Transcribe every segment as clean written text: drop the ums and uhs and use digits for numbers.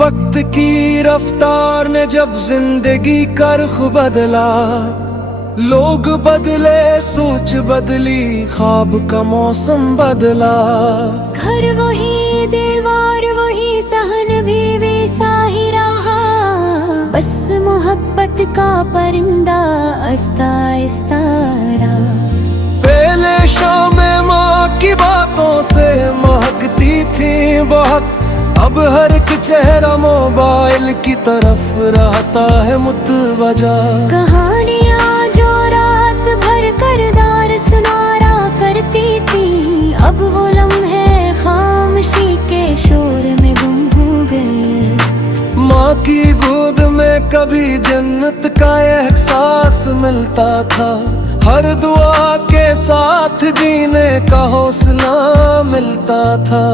वक्त की रफ्तार ने जब जिंदगी का रुख बदला, लोग बदले, सोच बदली, ख्वाब का मौसम बदला। घर वही, दीवार वही, सहन भी वैसा ही रहा, बस मोहब्बत का परिंदा आहिस्ता आहिस्ता रहा। पहले शामें माँ की बातों से महकती थी बहुत, अब हर एक चेहरा मोबाइल की तरफ रहता है मुतवजा। कहानियाँ जो रात भर करदार सुनारा करती थी, अब वो लम्हे खामोशी के शोर में गुम हो गए। माँ की गोद में कभी जन्नत का एहसास मिलता था, हर दुआ के साथ जीने का हौसला मिलता था।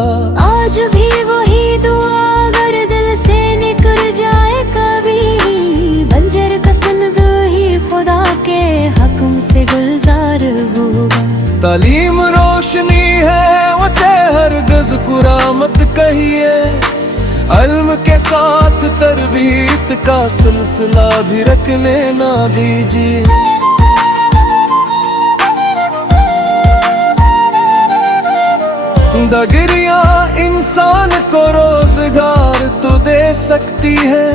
आज भी वही दुआ अगर दिल से निकल जाए कभी, बंजर का सनद ही खुदा के हुक्म से गुलजार होगा। तालीम रोशनी है उसे हरगिज़ बुरा मत कहिए, इल्म के साथ तरबियत का सिलसिला भी रखने ना दीजिए। डिग्रियां इंसान को रोजगार तो दे सकती है,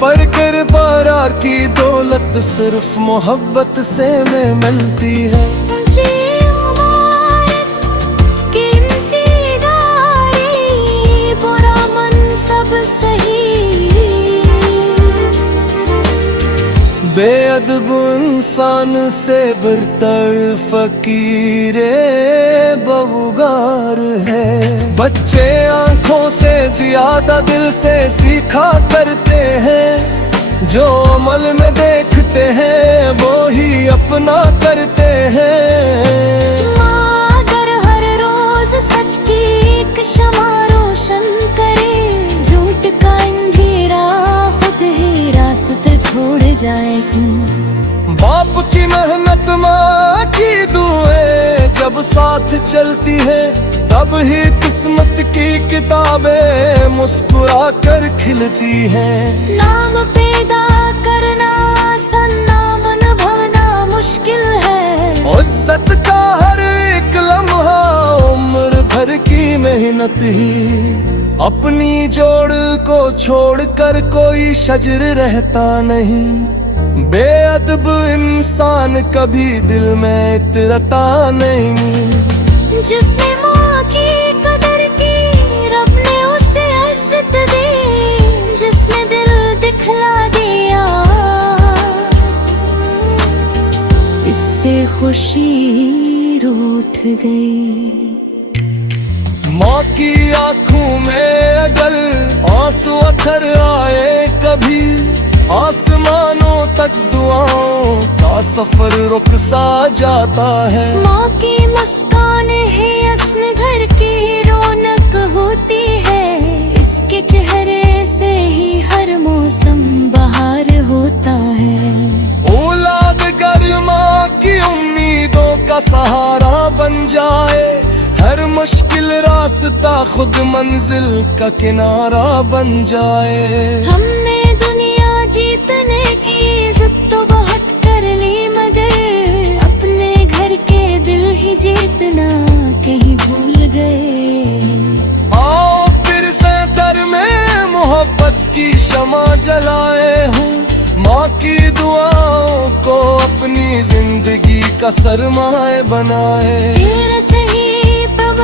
पर किरदार की दौलत सिर्फ मोहब्बत से में मिलती है। बुरा मनसब सही, बेअदब इंसान से बरतर फकीरे बवुगार है। बच्चे आंखों से ज्यादा दिल से सीखा करते हैं, जो अमल में देखते हैं वो ही अपना करते हैं। माँ अगर हर रोज सच की एक शमा रोशन करे, झूठ का अंधेरा खुद ही रास्ते छोड़ जाए। बाप की मेहनत, माँ की दुआएं जब साथ चलती है, तब ही किस्मत की किताबें मुस्कुरा कर खिलती हैं। नाम पैदा करना आसान, नाम निभाना मुश्किल है। इज्जत का हर एक लम्हा उम्र भर की मेहनत ही, अपनी जोड़ को छोड़कर कोई शजर रहता नहीं। बेअदब इंसान कभी दिल में इतरता नहीं। जिसने माँ की कदर की, रब ने उसे इज्जत दी। जिसने दिल दिखला दिया, इससे खुशी रूठ गई। माँ की आंखों में अगर आंसू अथर आए कभी, आसमानों तक दुआओं का सफर रुक सा जाता है। माँ की मुस्कान है असली घर की रौनक होती है, इसके चेहरे से ही हर मौसम बहार होता है। औलाद अगर माँ की उम्मीदों का सहारा बन जाए, हर मुश्किल रास्ता खुद मंजिल का किनारा बन जाए। हमने दुनिया जीतने की इज्जत तो बहुत कर ली, मगर अपने घर के दिल ही जीतना कहीं भूल गए। आओ फिर से घर में मोहब्बत की शमा जलाए हूँ, माँ की दुआओं को अपनी जिंदगी का सरमाए बनाए। तेरे से ही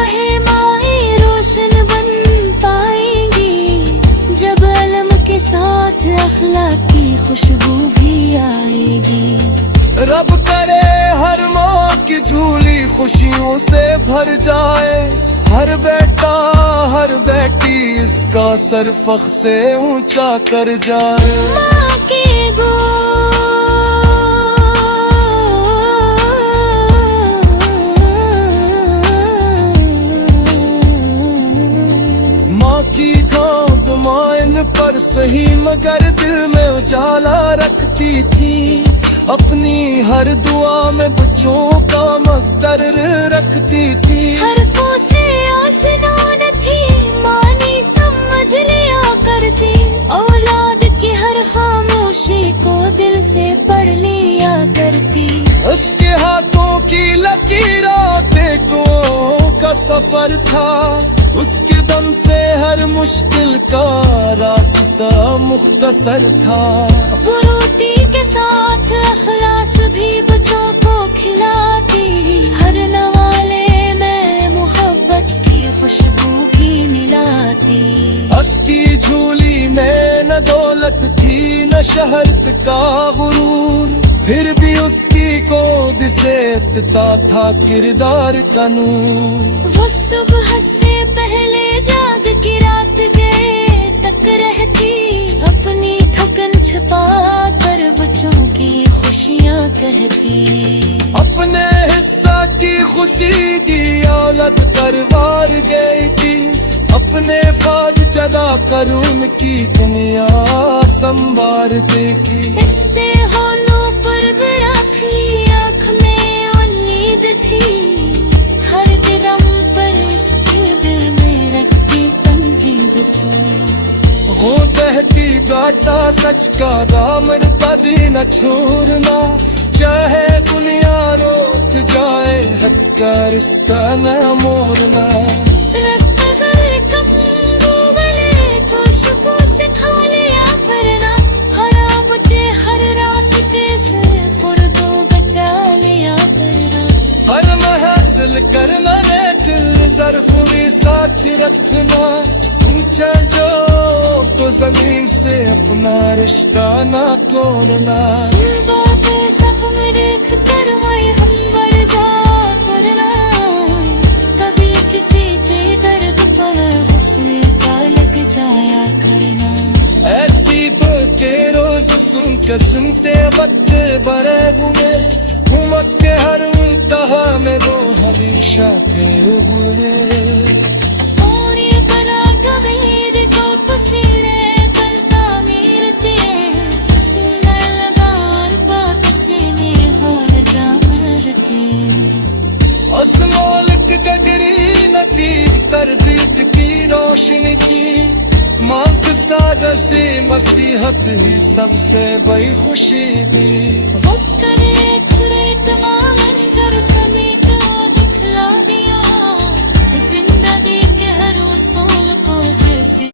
है माँ रोशन बन पाएंगी, जब अलम के साथ अखलाक की खुशबू भी आएगी। रब करे हर माँ की झूली खुशियों से भर जाए, हर बेटा हर बेटी इसका सर फख्र से ऊंचा कर जाए। माँ के माइन पर सही मगर दिल में उजाला रखती थी, अपनी हर दुआ में बच्चों का मकदर रखती थी। हरफों से आशना न थी, मानी समझ लिया करती। औलाद की हर खामोशी को दिल से पढ़ लिया करती। उसके हाथों की लकीरों तेगुओं का सफर था। उसके दम से हर मुश्किल का रास्ता मुख्तसर था। वो रोटी के साथ अखलास भी बच्चों को खिलाती। हर नवाले में मोहब्बत की खुशबू भी मिलाती। उसकी झोली में न दौलत थी न शहरत का गुरूर, फिर भी उसकी गोद से एतता था किरदार का नूर। वो सुबह से पहले जाग की रात गए तक रहती। अपनी थकन छिपा कर बच्चों की खुशियाँ कहती। अपने हिस्सा की खुशी की औलत परवार गई थी। अपने फाज जदा कर उनकी दुनिया संवार देखी। इससे होलों पर गिरा थी, आँख में उम्मीद थी। हर दिरम पर इसके दिल में रखती तंजीद थी। वो कहती गाटा सच का दामन कभी न छोड़ना, चाहे दुनिया रोक जाए हक कर इसका न मोड़ना। करना ने दिल ज़र्फ़ी साथ रखना, ऊंचा जो तो जमीन से अपना रिश्ता ना तोड़ना। कभी किसी के दर्द पर हंसने का लग जाया करना। ऐसी तो के रोज सुन के सुनते बच्चे बड़े हुए। हुकूमत के हर मुंतहा में वो हमेशा थे हुए। और ये बड़ा कबीर को पसीने कल तामीर थे। पसीना लगार पा पसीने हार जा मरते। उस मौलिक गगरी न थी, तरबीत की रोशनी थी। मांग सादा से मसीहत ही सबसे बड़ी खुशी थी। वो करे खुरे तमाम मंजर समेत दिखला दिया। जिंदगी के हर उसूल को जैसे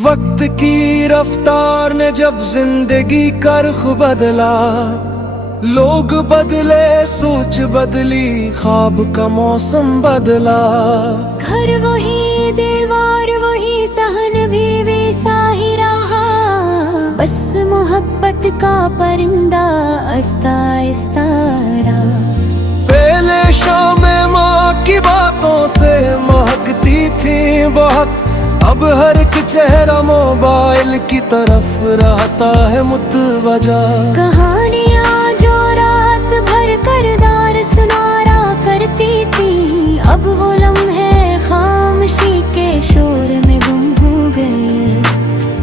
वक्त की रफ्तार ने जब जिंदगी का रुख बदला, लोग बदले सोच बदली, ख्वाब का मौसम बदला। घर वही दीवार वही सहन भी वैसा ही रहा। बस मोहब्बत का परिंदा आहिस्ता आहिस्ता रहा। पहले शाम माँ की बातों से महकती थी बहुत, अब हर एक चेहरा मोबाइल की तरफ रहता है मुतवजा। कहानियाँ जो रात भर करदार सुनारा करती थी, अब वो लम्हे खामोशी के शोर में गुम हो गए।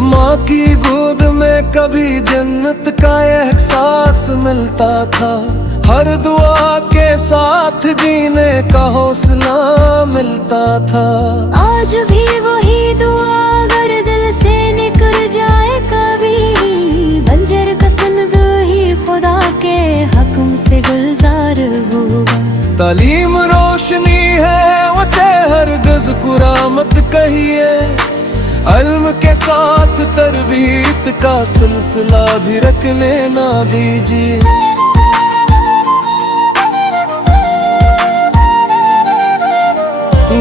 माँ की गोद में कभी जन्नत का एहसास मिलता था। हर दुआ के साथ जीने का हौसला मिलता था। आज भी वही दुआ अगर दिल से निकल जाए कभी, बंजर का सनद ही खुदा के हुक्म से गुलजार होगा। तालीम रोशनी है उसे हरगिज़ बुरा मत कहिए। इल्म के साथ तरबीत का सिलसिला भी रखने ना दीजिए।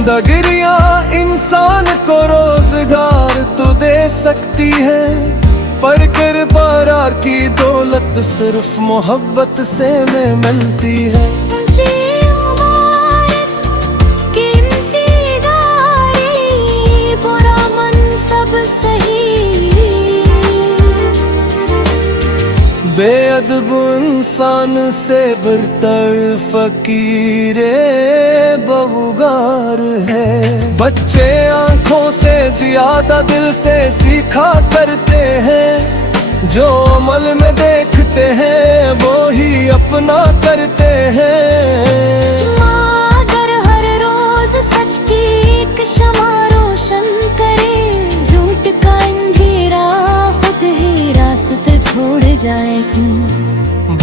दगरियां इंसान को रोजगार तो दे सकती है, पर किरदार की दौलत सिर्फ मोहब्बत से में मिलती है। बुरा मन सब सही बेअदब इंसान से बरतर फकीरे बवुगार है। बच्चे आंखों से ज्यादा दिल से सीखा करते हैं, जो अमल में देखते हैं वो ही अपना करते हैं। माँ अगर हर रोज सच की एक शमा रोशन करे, झूठ का अंधेरा खुद ही रास्ते छोड़ जाएगी।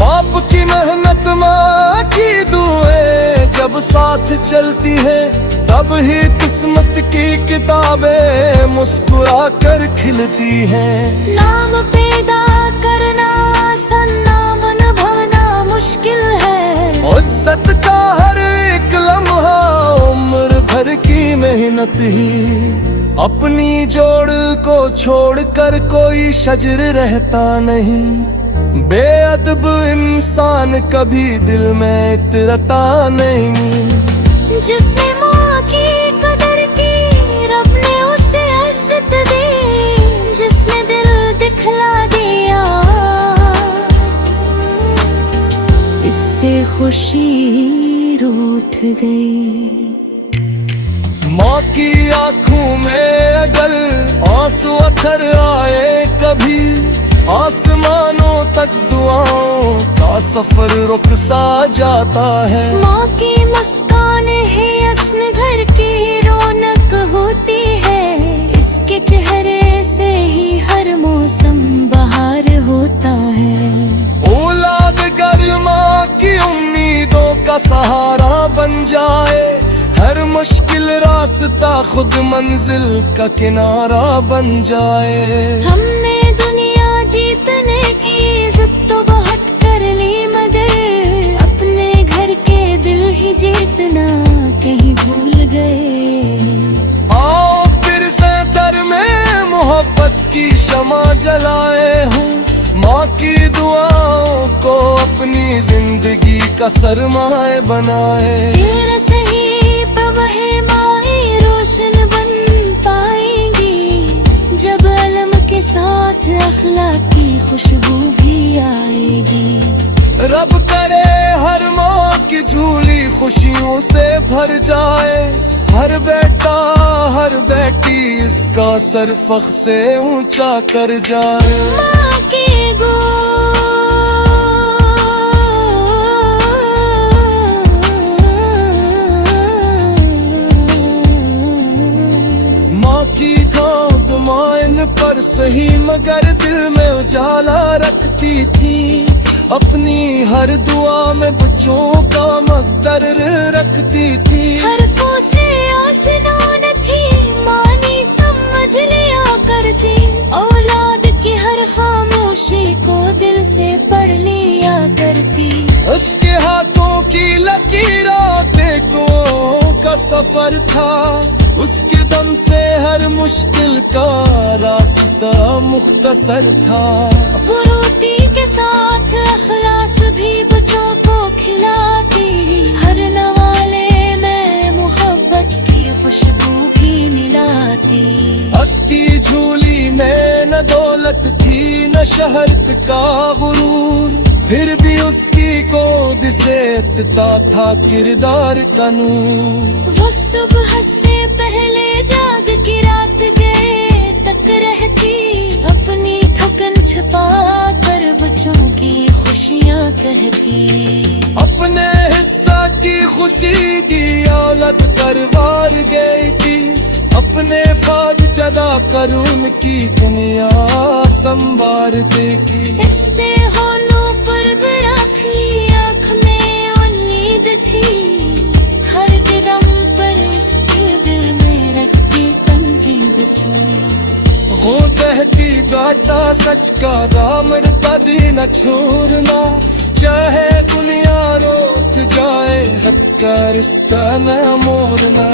बाप की मेहनत माँ की दुआएं जब साथ चलती है, तब ही किस्मत की किताबें मुस्कुरा कर खिलती हैं। नाम पैदा करना आसान, नाम निभाना मुश्किल है। उस्सत का हर एक लम्हा उम्र भर की मेहनत ही। अपनी जोड़ को छोड़कर कोई शजर रहता नहीं, बेअदब इंसान कभी दिल में इतरता नहीं। जिसने माँ की कदर की, रब ने उसे इज्जत दी। जिसने दिल दिखला दिया, इससे खुशी रूठ गई। माँ की आंखों में अगर आंसू अथर आए कभी, आसमानों तक दुआओं का सफर रुक सा जाता है। माँ की मुस्कान है असली घर की रौनक होती है। इसके चेहरे से ही हर मौसम बहार होता है। औलाद गर माँ की उम्मीदों का सहारा बन जाए, हर मुश्किल रास्ता खुद मंजिल का किनारा बन जाए। हमने दुनिया जीतने की जिद तो बहुत कर ली, मगर अपने घर के दिल ही जीतना कहीं भूल गए। आओ फिर से दर में मोहब्बत की शमा जलाए हूँ, माँ की दुआओं को अपनी जिंदगी का सरमाए बनाए। तेरा सही वह माए रोशन बन पाएंगी, जब अलम के साथ अखलाक की खुशबू भी आएगी। रब करे हर माँ की झूली खुशियों से भर जाए, हर बेटा हर बेटी इसका सर फख्र से ऊंचा कर जाए। माँ के की घाव मायन पर सही, मगर दिल में उजाला रखती थी। अपनी हर दुआ में बच्चों का मकदर रखती थी। हरफों से आशना न थी, मानी समझ लिया करती। औलाद की हर खामोशी को दिल से पढ़ लिया करती। उसके हाथों की लकीरों देखो का सफर था, उसके दम से हर मुश्किल का रास्ता मुख्तसर था। वो रोटी के साथ अखलास भी बच्चों को खिलाती, हर नवाले में मोहब्बत की खुशबू भी मिलाती। उसकी झूली में न दौलत थी न शहरत का गुरूर, फिर भी उसकी गोद से इतना था किरदार का नूर। वो सुबह से पहले जाग की रात गए तक रहती, अपनी थकन छिपा कर बच्चों की खुशियाँ कहती। अपने हिस्सा की खुशी की औलत करवार गई थी, अपने फाद जदा कर उनकी दुनिया संवार देगी। इससे होनों पर बराखी आँख में उम्मीद थी, हर दिरम पर इसके दिल में रखी तंजीद थी। वो कहती गाटा सच का दामन कभी न छोड़ना, चाहे दुनिया रोक जाए हद कर इसका न मोड़ना।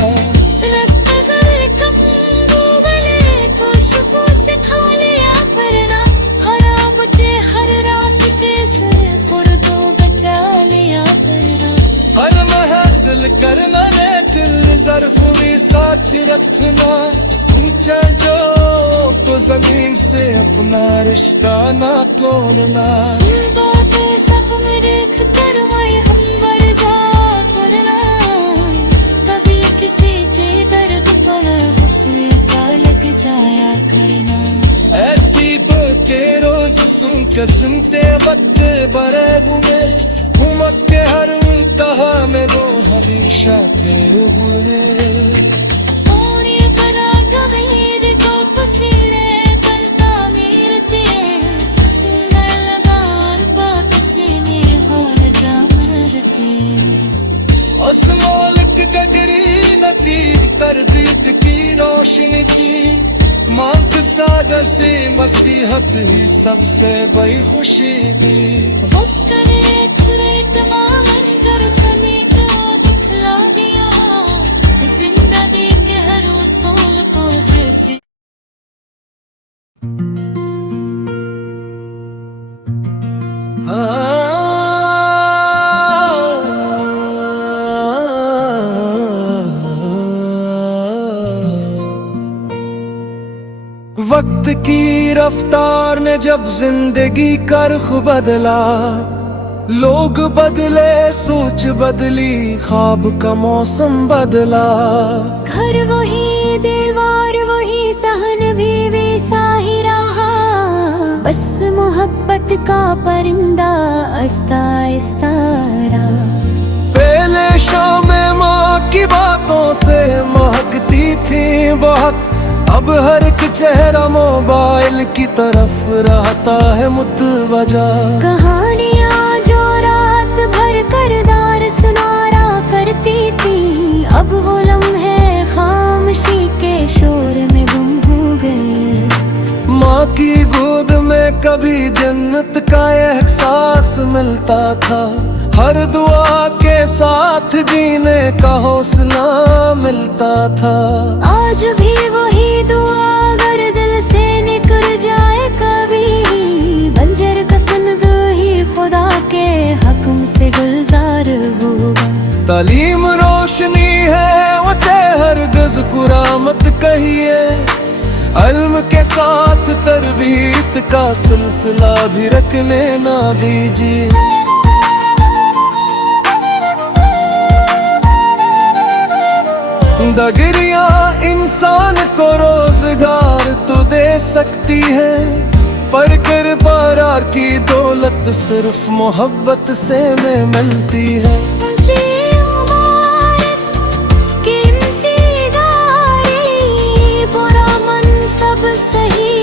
करना ने दिल ज़र्फ में साथ रखना, ऊंचा जो तो जमीन से अपना रिश्ता ना तोड़ना। बातें सख्त जाया करना। ऐसी के रोज सुनते बच्चे बड़े हुए, उम्मत के हर इंतहा में वो हमेशा के हुए। और ये करा कबीर को पसीने कल तामीर ते, पसीने लगार पा पसीने हाल जामरते। उस मौलिक जगरी नती तरबीत की रोशनी थी, मांग साजा से मसीहत ही सबसे बड़ी खुशी थी। वो करे खुरे तमाम मंजर समी को दिखला दिया, जिंदा देख के हर उसूल को जैसे। वक्त की रफ्तार ने जब जिंदगी का रुख बदला, लोग बदले, सोच बदली, ख्वाब का मौसम बदला। घर वही, दीवार वही, सहन भी वैसा ही रहा, बस मोहब्बत का परिंदा आहिस्ता आहिस्ता रहा। पहले शाम माँ की बातों से महकती थी बहुत, अब हर एक चेहरा मोबाइल की तरफ रहता है मुतवजा। कहानियाँ जो रात भर करदार सुनारा करती थी, अब वो लम्हे खामोशी के शोर में गुम हो गए। माँ की गोद में कभी जन्नत का एहसास मिलता था, हर दुआ के साथ जीने का हौसला मिलता था। आज भी वही दुआ अगर दिल से निकल जाए कभी, बंजर का सनद ही खुदा के हुक्म से गुलजार होगा। तालीम रोशनी है उसे हरगिज़ बुरा मत कहिए, इल्म के साथ तरबीत का सिलसिला भी रखने ना दीजिए। डिग्रियां इंसान को रोजगार तो दे सकती है, पर किरदार की दौलत सिर्फ मोहब्बत से में मिलती है। बुरा मनसब सही,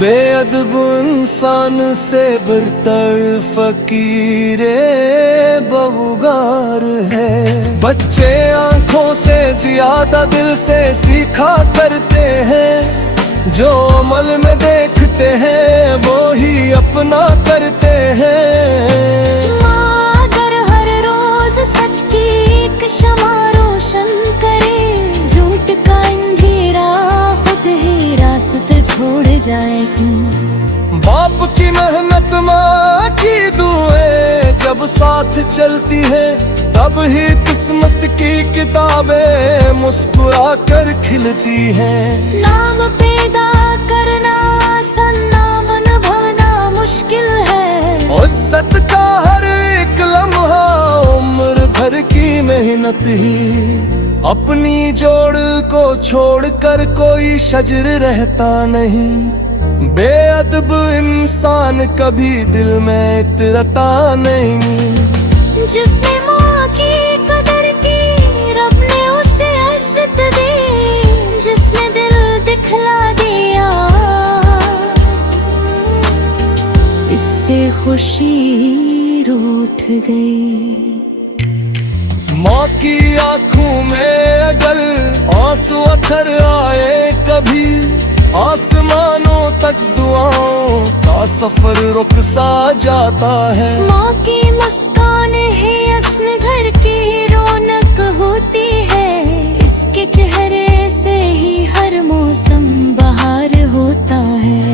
बेअदब इंसान से बरतर फकीरे बहुगार है। बच्चे आंखों से ज्यादा दिल से सीखा करते हैं, जो अमल में देखते हैं वो ही अपना करते हैं। माँ अगर हर रोज सच की एक शमा रोशन करे, झूठ का अंधेरा खुद ही रास्ते छोड़ जाएगी। बाप की मेहनत, माँ की दुआएं जब साथ चलती है, तब ही किस्मत की किताबें मुस्कुरा कर खिलती हैं। नाम पैदा करना आसान, नाम निभाना मुश्किल है। उस्सत का हर एक लम्हा उम्र भर की मेहनत ही, अपनी जोड़ को छोड़कर कोई शजर रहता नहीं। बेअदब इंसान कभी दिल में इतरता नहीं। जिसने माँ की कदर की, रब ने उसे इज्जत दी। जिसने दिल दिखला दिया, इससे खुशी रूठ गई। माँ की आंखों में अगर आंसू अथर आए कभी, आसमानों तक दुआओं का सफर रुक सा जाता है। माँ की मुस्कान है असली घर की रौनक होती है, इसके चेहरे से ही हर मौसम बहार होता है।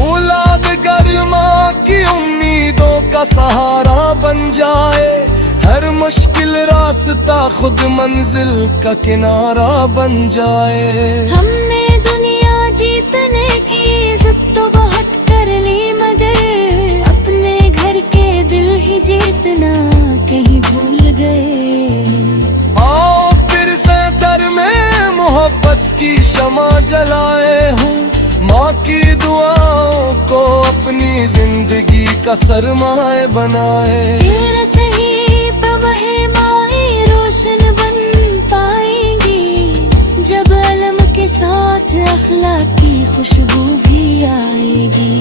औलाद अगर माँ की उम्मीदों का सहारा बन जाए, हर मुश्किल रास्ता खुद मंजिल का किनारा बन जाए। हमने दुनिया जीतने की जिद तो बहुत कर ली, मगर अपने घर के दिल ही जीतना कहीं भूल गए। आओ फिर से दर में की शमा जलाए हूँ। माँ की दुआओं को अपनी जिंदगी का सरमाए बनाए। तेरा सही तब है माए रोशन बन पाएंगी, जब अलम के साथ अखलाक की खुशबू भी आएगी।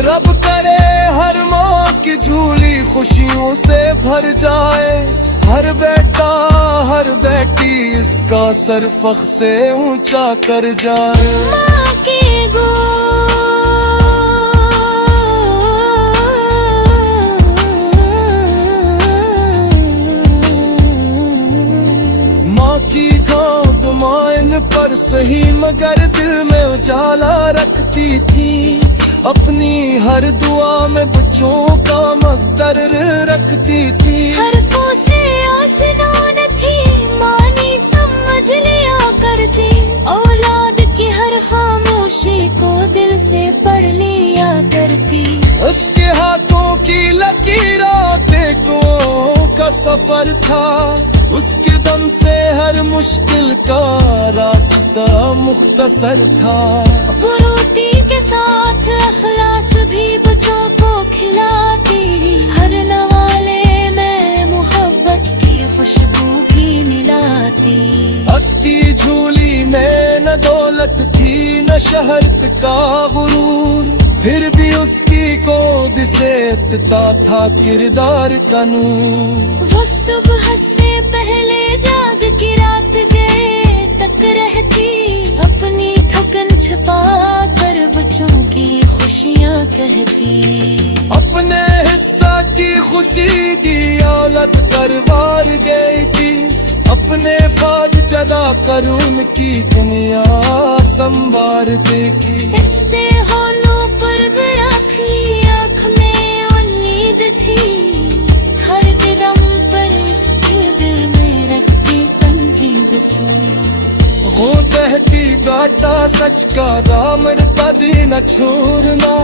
रब करे हर माँ की झूली खुशियों से भर जाए। हर बेटा हर बेटी इसका सर फख्र से ऊंचा कर जाए। माँ के माँ की गोद माइन पर सही मगर दिल में उजाला रखती थी। अपनी हर दुआ में बच्चों का मकदर रखती थी। हरफों से आशना न थी, मानी समझ लिया करती। औलाद की हर खामोशी को दिल से पढ़ लिया करती। उसके हाथों की लकीरों देखो का सफर था। उसके दम से हर मुश्किल का रास्ता मुख्तसर था। वो रोटी के साथ अखलास भी बच्चों को खिलाती। हर नवाले में मोहब्बत की खुशबू भी मिलाती। उसकी झूली में न दौलत थी न शहरत का गुरूर, फिर भी उसकी गोद से इत्ता था किरदार का नूर। वो सुबह से पहले जाग की रात गए तक रहती। अपनी थकन छुपा कर बच्चों की खुशियाँ कहती। अपने हिस्सा की खुशी दी औलत करवार गई थी। अपने फाद जदा कर उनकी दुनिया संवार देगी। इस्तेहालों पर रखी आँख में उम्मीद थी। हर कदम पर इसके दिल में रखती तंजीद थी। वो कहती गाटा सच का दामन कभी न छोड़ना।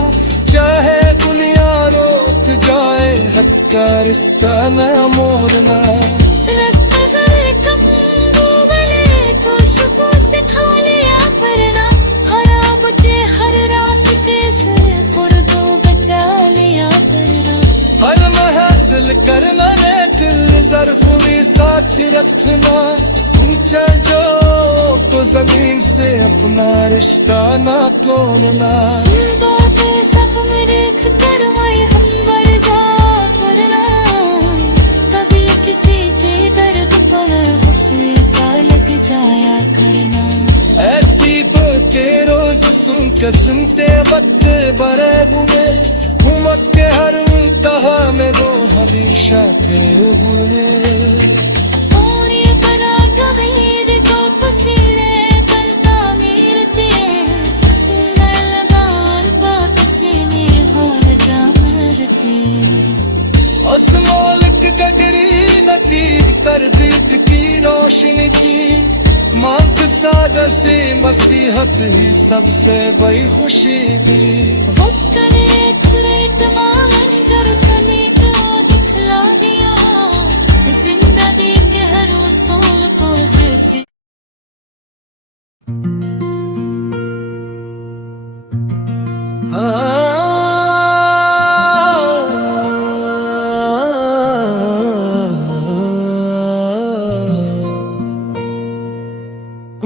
चाहे दुनिया रोक जाए हक का रिश्ता न मोड़ना। करना ने दिल ज़र्फ में साथ रखना। ऊंचा जो तो जमीन से अपना रिश्ता ना तोड़ना। कभी किसी के दर्द पर हंसी का लग जाया करना। ऐसी तो के रोज सुन के सुनते बच्चे बड़े हुए। उम्मत के हर तहा में वो हमेशा के हुए। कबीर को पसीने कल तामीर थे। पसीने हाल जामरते। उस मौलिक गगरी नदी तरबीत की रोशनी थी। मांग सादा से मसीहत ही सबसे बड़ी खुशी थी। वो करे खुले तमाम मंजर समी को दिखला दिया। जिंदगी के हर उसूल को जैसे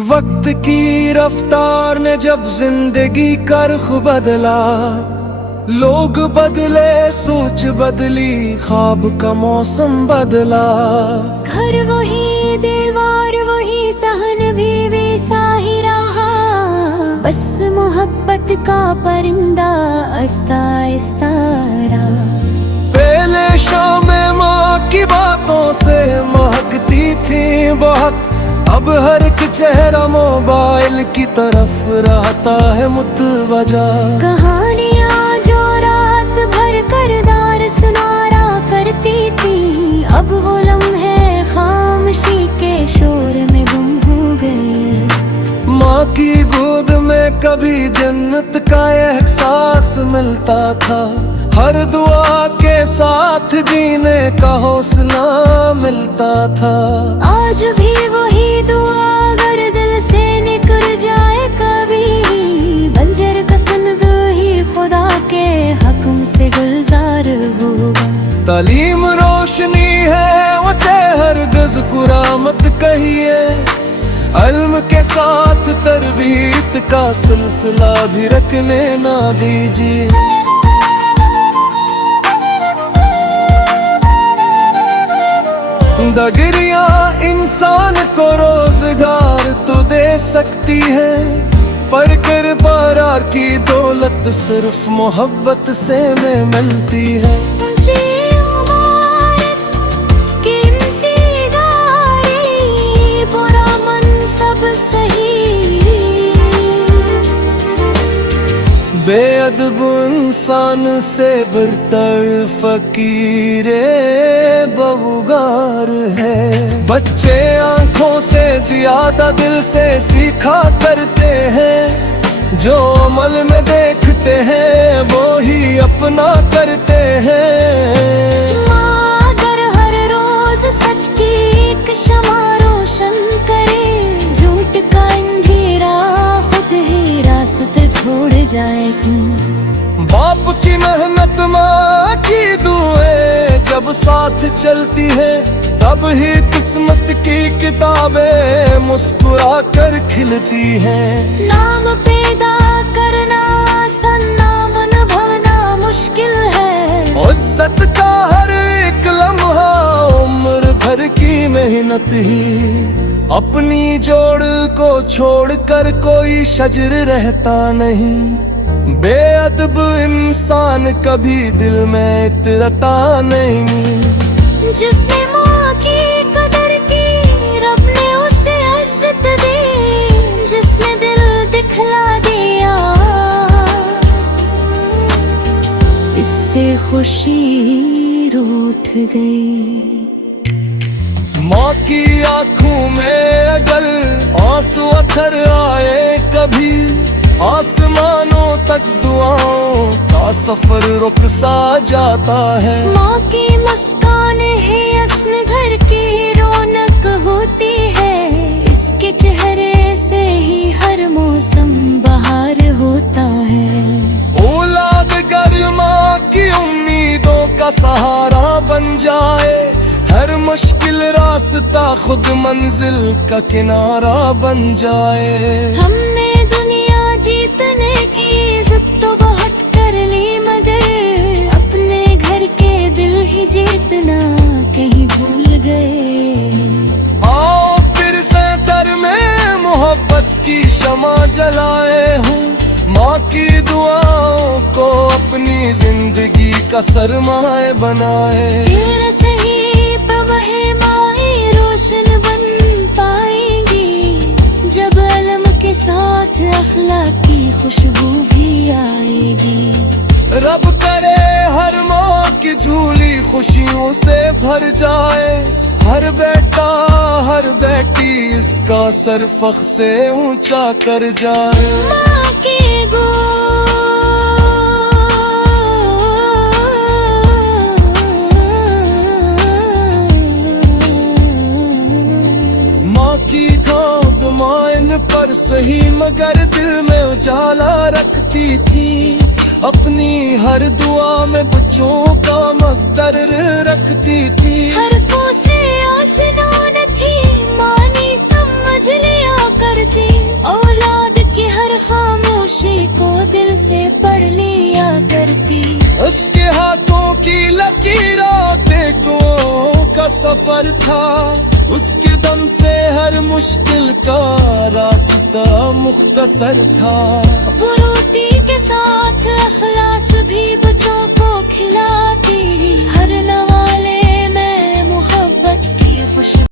वक्त की रफ्तार ने जब जिंदगी का रुख बदला। लोग बदले सोच बदली ख्वाब का मौसम बदला। घर वही दीवार वही सहन भी वैसा ही रहा। बस मोहब्बत का परिंदा आहिस्ता आहिस्ता रहा। पहले शाम माँ की बातों से महकती थी बहुत। अब हर एक चेहरा मोबाइल की तरफ रहता है मुतवजा। कहानियाँ जो रात भर करदार सुनारा करती थी। अब वो लम्हे खामोशी के शोर में गुम हो गए। माँ की गोद में कभी जन्नत का एहसास मिलता था। हर दुआ के साथ जीने का हौसला मिलता था। आज भी वही दुआ अगर दिल से निकल तालीम रोशनी है उसे हरगिज़ बुरा मत कहिए, इल्म के साथ तरबियत का सिलसिला भी रखने ना दीजिए। डिग्रियां इंसान को रोजगार तो दे सकती है, पर किरदार की दौलत सिर्फ मोहब्बत से में मिलती है। बेअदब इंसान से बरतर फकीरे बवुगार है। बच्चे आंखों से ज्यादा दिल से सीखा करते हैं, जो अमल में देखते हैं वो ही अपना करते हैं। माँ अगर हर रोज सच की एक शमा रोशन करे, झूठ का अंधेरा खुद ही रास्ते छोड़ जाए। बाप की मेहनत माँ की दुआएं जब साथ चलती है, तब ही किस्मत की किताबें मुस्कुरा कर खिलती हैं। नाम पैदा करना आसान, नाम निभाना मुश्किल है। इज्जत का हर एक लम्हा उम्र भर की मेहनत ही, अपनी जोड़ को छोड़कर कोई शजर रहता नहीं। बेअदब इंसान कभी दिल में इतरता नहीं। जिसने माँ की कदर की रब ने उसे इज्जत दी, जिसने दिल दिखला दिया इससे खुशी रूठ गई। माँ की आंखों में अगर आंसू अथर आए कभी, आसमानों तक दुआओं का सफर रुक सा जाता है। माँ की मुस्कान है असली घर की रौनक होती है, इसके चेहरे से ही हर मौसम बहार होता है। औलाद अगर माँ की उम्मीदों का सहारा बन जाए, हर मुश्किल रास्ता खुद मंजिल का किनारा बन जाए। हमने दुनिया जीतने की जिद तो बहुत कर ली, मगर अपने घर के दिल ही जीतना कहीं भूल गए। आओ फिर से दर में मोहब्बत की शमा जलाए हूँ, माँ की दुआओं को अपनी जिंदगी का सरमाए बनाए। तेरे सही वह माएं रोशन बन पाएंगी, जब इल्म के साथ अखलाक की खुशबू भी आएगी। रब करे हर माँ की झूली खुशियों से भर जाए, हर बेटा हर बेटी इसका सर फख्र से ऊंचा कर जाए। माँ के की गोद माइन पर सही मगर दिल में उजाला रखती थी, अपनी हर दुआ में बच्चों का मकदर रखती थी। हरफों से आशना न थी, मानी समझ लिया करती, औलाद की हर खामोशी को दिल से पढ़ लिया करती। उसके हाथों की लकीरों तेगों का सफर था, उसके दम से हर मुश्किल का रास्ता मुख्तसर था। वो रोटी के साथ अखलास भी बच्चों को खिलाती,